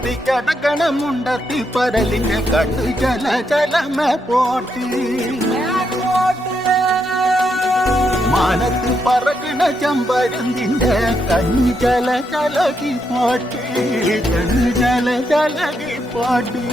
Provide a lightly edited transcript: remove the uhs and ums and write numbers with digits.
போட்டி கடகண முண்டத்தி பரலிங்க கட்டு ஜல ஜலம போட்டி மானத்து பறகுன ஜம்பருந்திந்த கண்ணு ஜல ஜலகி போட்டி கண்ணு ஜல ஜலகி போட்டி